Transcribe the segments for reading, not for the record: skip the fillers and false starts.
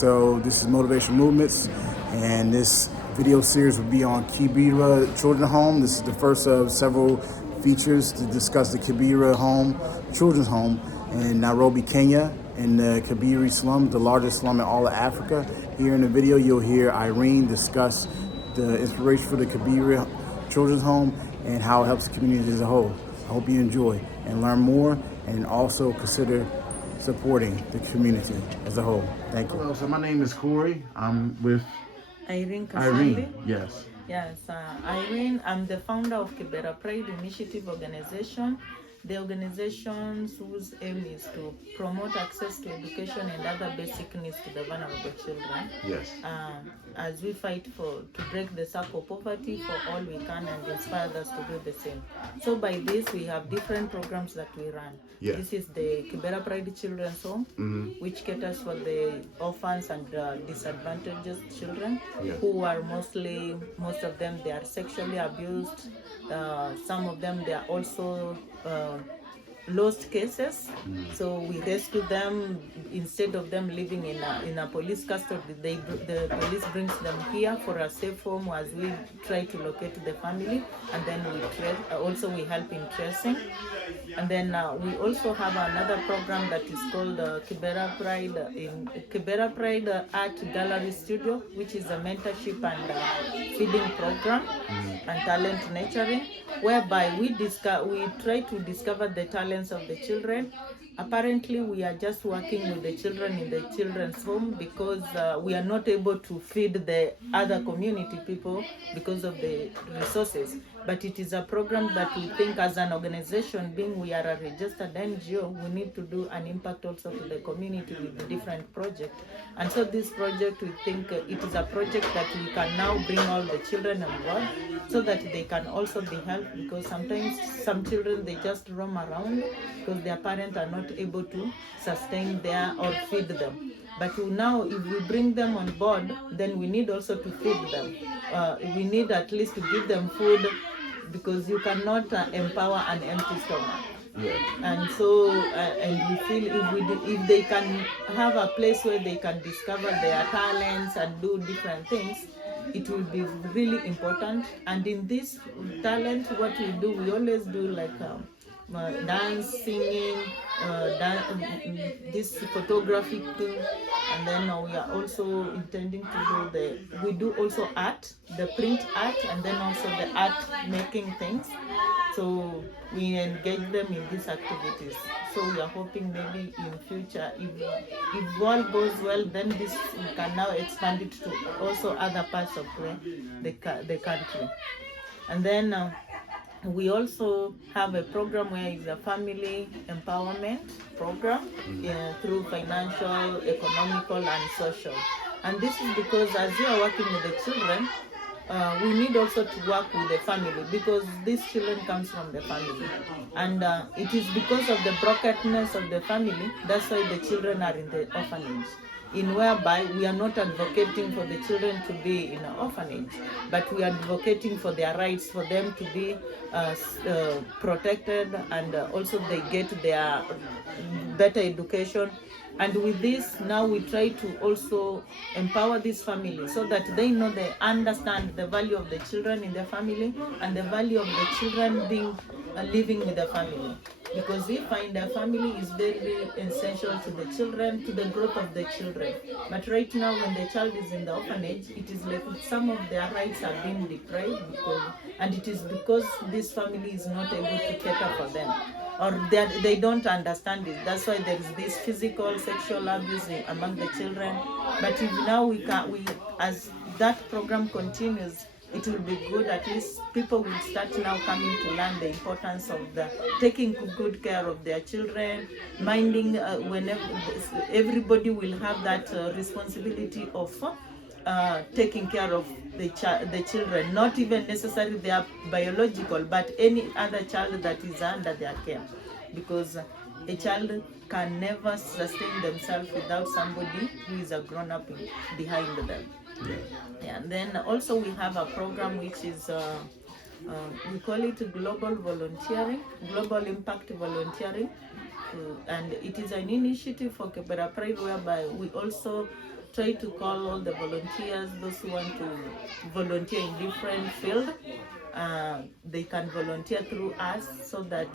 So this is Motivation Movements, and this video series will be on Kibera Children Home. This is the first of several features to discuss the Kibera Children's Home in Nairobi, Kenya, in the Kibera slum, the largest slum in all of Africa. Here in the video, you'll hear Irene discuss the inspiration for the Kibera Children's Home and how it helps the community as a whole. I hope you enjoy and learn more, and also consider supporting the community as a whole. Thank you. Hello, so my name is Corey. I'm with Irene. Yes. Yes, Irene, I'm the founder of Kibera Pride Initiative Organization. The organization's whose aim is to promote access to education and other basic needs to the vulnerable children. Yes. As we fight to break the circle of poverty for all we can and inspire others to do the same. So by this, we have different programs that we run. Yeah. This is the Kibera Pride Children's Home, which caters for the orphans and disadvantaged children, who are most of them, they are sexually abused. Some of them, they are also lost cases, so we rescue them. Instead of them living in a police custody, the police brings them here for a safe home as we try to locate the family, and then we help in tracing. And then we also have another program that is called Kibera Pride Art Gallery Studio, which is a mentorship and feeding program and talent nurturing, whereby we try to discover the talents of the children. Apparently, we are just working with the children in the children's home because we are not able to feed the other community people because of the resources. But it is a program that we think, as an organization, being we are a registered NGO, we need to do an impact also to the community with the different projects. And so this project, we think it is a project that we can now bring all the children on board so that they can also be helped, because sometimes some children, they just roam around because their parents are not able to sustain them or feed them. But now, if we bring them on board, then we need also to feed them. We need at least to give them food, because you cannot empower an empty stomach. Yeah. And so, and we feel if they can have a place where they can discover their talents and do different things, it will be really important. And in this talent, what we do, we always do like dance, singing, this photography thing, and then we are also intending to we do also art, the print art, and then also the art making things. So we engage them in these activities. So we are hoping maybe in future, if all goes well, then this we can now expand it to also other parts of the country. And then we also have a program where it's a family empowerment program through financial, economical, and social. And this is because as we are working with the children, we need also to work with the family, because these children comes from the family. And it is because of the brokenness of the family, that's why the children are in the orphanage. In whereby we are not advocating for the children to be in an orphanage, but we are advocating for their rights, for them to be protected, and also they get their better education. And with this, now we try to also empower this family so that they know, they understand the value of the children in the family and the value of the children being living with the family. Because we find a family is very essential to the children, to the growth of the children. But right now, when the child is in the orphanage, it is like some of their rights are being deprived, and it is because this family is not able to cater for them, or they don't understand it. That's why there is this physical, sexual abuse among the children. But if now as that program continues, it will be good. At least people will start now coming to learn the importance of taking good care of their children, minding whenever everybody will have that responsibility of taking care of the children, not even necessarily their biological, but any other child that is under their care, because a child can never sustain themselves without somebody who is a grown-up behind them. Yeah. And then also we have a program which is we call it global volunteering, global impact volunteering, and it is an initiative for Kibera Pride, whereby we also try to call all the volunteers, those who want to volunteer in different field. They can volunteer through us so that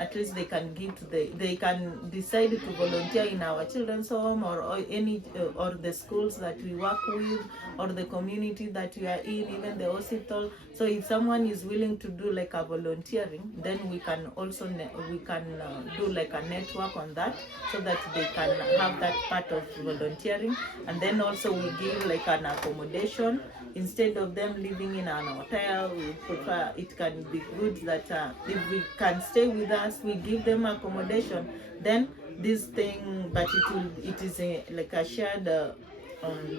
at least they can give to they can decide to volunteer in our children's home or any or the schools that we work with or the community that we are in, even the hospital. So if someone is willing to do like a volunteering, then we can also do like a network on that so that they can have that part of volunteering. And then also we give like an accommodation. Instead of them living in an hotel, we prefer, it can be good that if we can stay with us, we give them accommodation. Then this thing, but it is like a shared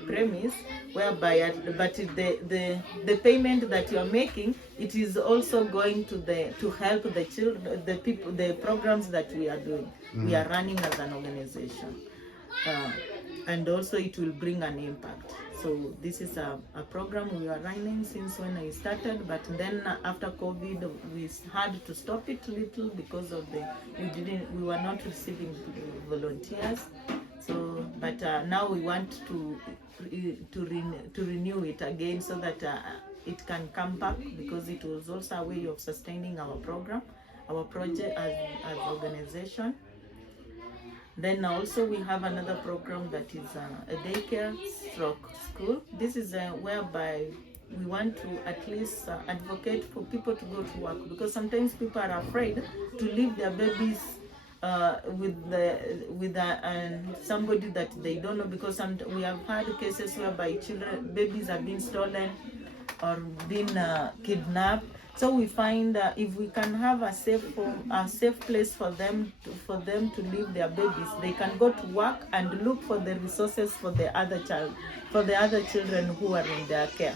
premise, whereby but the payment that you are making, it is also going to help the children, the people, the programs that we are doing. We are running as an organization. And also it will bring an impact. So this is a program we are running since when I started, but then after COVID we had to stop it a little because of we were not receiving volunteers. So but now we want to renew it again so that it can come back, because it was also a way of sustaining our program, our project as organization. Then also we have another program that is a daycare stroke school. This is whereby we want to at least advocate for people to go to work, because sometimes people are afraid to leave their babies with somebody that they don't know, because we have had cases whereby babies have been stolen or been kidnapped. So we find if we can have a safe home, a safe place for them to leave their babies, they can go to work and look for the resources for the other children who are in their care.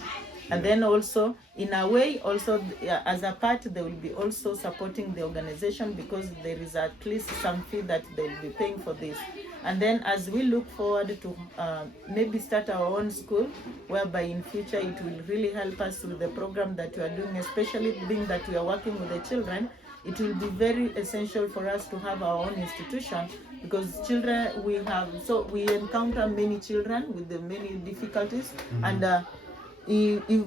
And then also, in a way, also as a part, they will be also supporting the organization, because there is at least some fee that they will be paying for this. And then as we look forward to maybe start our own school, whereby in future it will really help us with the program that we are doing, especially being that we are working with the children. It will be very essential for us to have our own institution, because children, we encounter many children with many difficulties. And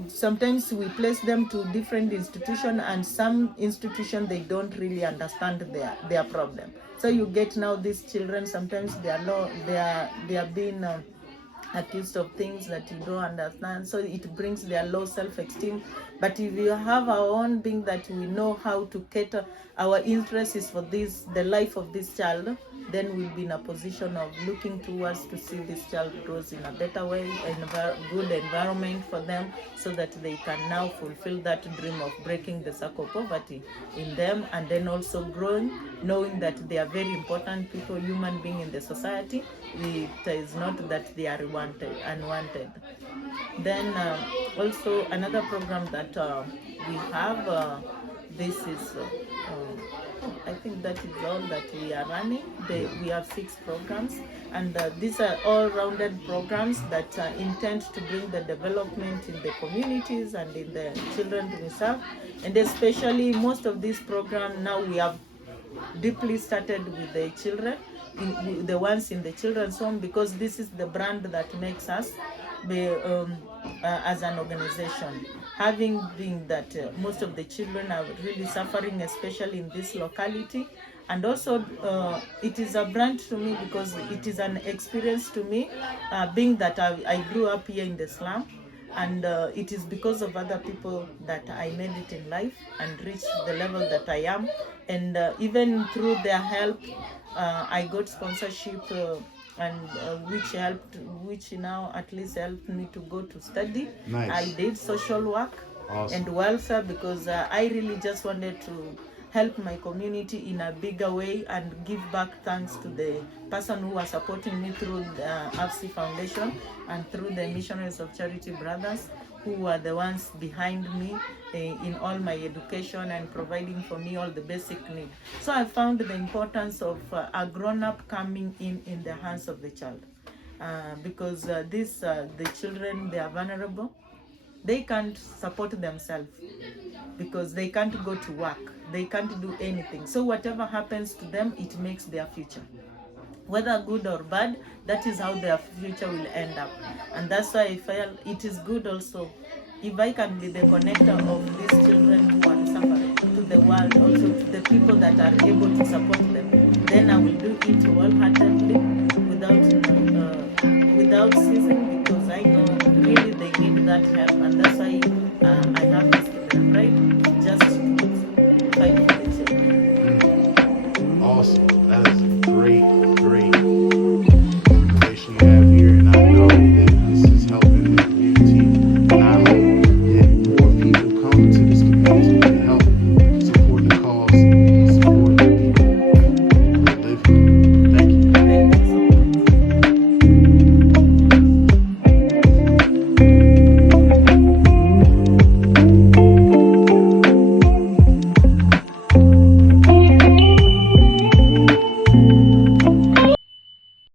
sometimes we place them to different institutions, and some institutions they don't really understand their problem. So you get now these children, sometimes they are being accused of things that you don't understand, so it brings their low self-esteem. But if you have our own, being that we know how to cater, our interest is for the life of this child, then we'll be in a position of looking towards to see this child grows in a better way, a good environment for them, so that they can now fulfill that dream of breaking the circle of poverty in them, and then also growing, knowing that they are very important people, human beings in the society. It is not that they are unwanted. Then also another program that we have, this is I think that is all that we are running. We have 6 programs, and these are all-rounded programs that intend to bring the development in the communities and in the children we serve. And especially most of these programs now we have deeply started with the children, the ones in the children's home, because this is the brand that makes us as an organization, having been that most of the children are really suffering, especially in this locality. And also it is a brand to me, because it is an experience to me, being that I grew up here in the slum, and it is because of other people that I made it in life and reached the level that I am. And even through their help, I got sponsorship, and which now at least helped me to go to study. Nice. I did social work. Awesome. And welfare, because I really just wanted to help my community in a bigger way and give back thanks to the person who was supporting me through the AFC Foundation and through the Missionaries of Charity Brothers, who were the ones behind me in all my education and providing for me all the basic needs. So I found the importance of a grown-up coming in the hands of the child, because the children, they are vulnerable. They can't support themselves because they can't go to work. They can't do anything. So whatever happens to them, it makes their future. whether good or bad, that is how their future will end up. And that's why I feel it is good also, if I can be the connector of these children who are suffering to the world, also to the people that are able to support them, then I will do it wholeheartedly without ceasing, because I know really they need that help, and that's why I have